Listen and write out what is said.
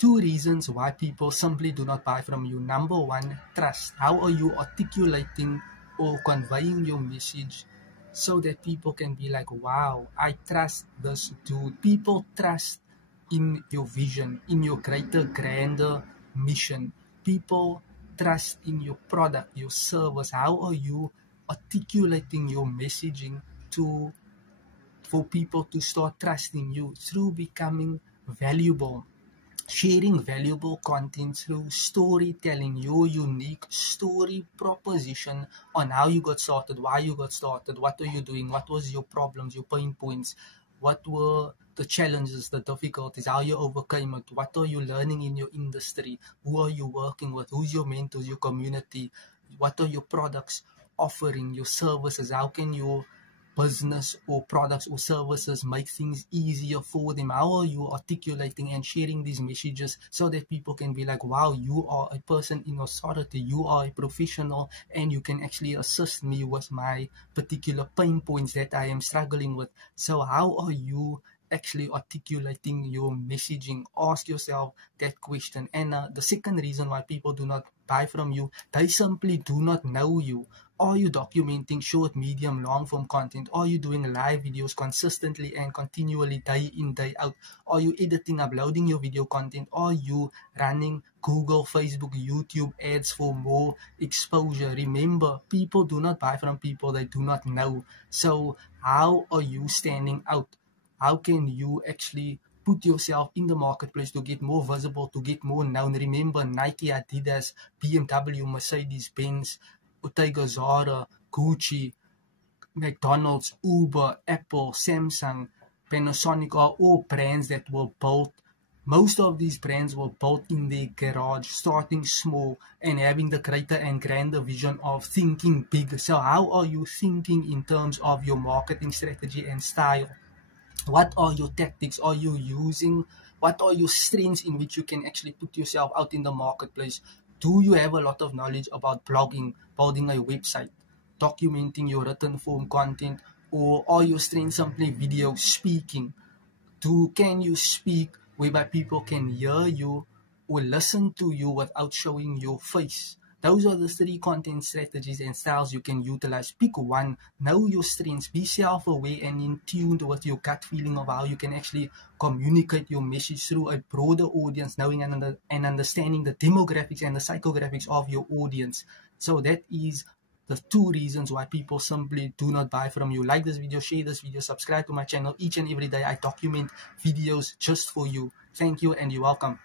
Two reasons why people simply do not buy from you. Number one, trust. How are you articulating or conveying your message so that people can be like, wow, I trust this dude. People trust in your vision, in your greater, grander mission. People trust in your product, your service. How are you articulating your messaging to for people to start trusting you through becoming valuable, sharing valuable content through storytelling, your unique story proposition on how you got started, why you got started, what are you doing, what was your problems, your pain points, what were the challenges, the difficulties, how you overcame it, what are you learning in your industry, who are you working with, who's your mentors, your community, what are your products offering, your services, how can your business or products or services make things easier for them. How are you articulating and sharing these messages so that people can be like, wow, you are a person in authority, you are a professional, and you can actually assist me with my particular pain points that I am struggling with. So how are you actually articulating your messaging? Ask yourself that question. And the second reason why people do not buy from you, they simply do not know you. Are you documenting short, medium, long form content? Are you doing live videos consistently and continually, day in, day out? Are you editing, uploading your video content? Are you running Google, Facebook, YouTube ads for more exposure? Remember, people do not buy from people they do not know. So how are you standing out? How can you actually put yourself in the marketplace to get more visible, to get more known? Remember, Nike, Adidas, BMW, Mercedes-Benz, Bottega, Zara, Gucci, McDonald's, Uber, Apple, Samsung, Panasonic are all brands that were built. Most of these brands were built in their garage, starting small and having the greater and grander vision of thinking big. So how are you thinking in terms of your marketing strategy and style? What are your tactics? Are you using? What are your strengths in which you can actually put yourself out in the marketplace? Do you have a lot of knowledge about blogging, building a website, documenting your written form content, or are your strengths simply video, speaking? Can you speak whereby people can hear you or listen to you without showing your face? Those are the three content strategies and styles you can utilize. Pick one, know your strengths, be self-aware and in tune with your gut feeling of how you can actually communicate your message through a broader audience, knowing and understanding the demographics and the psychographics of your audience. So that is the two reasons why people simply do not buy from you. Like this video, share this video, subscribe to my channel. Each and every day I document videos just for you. Thank you and you're welcome.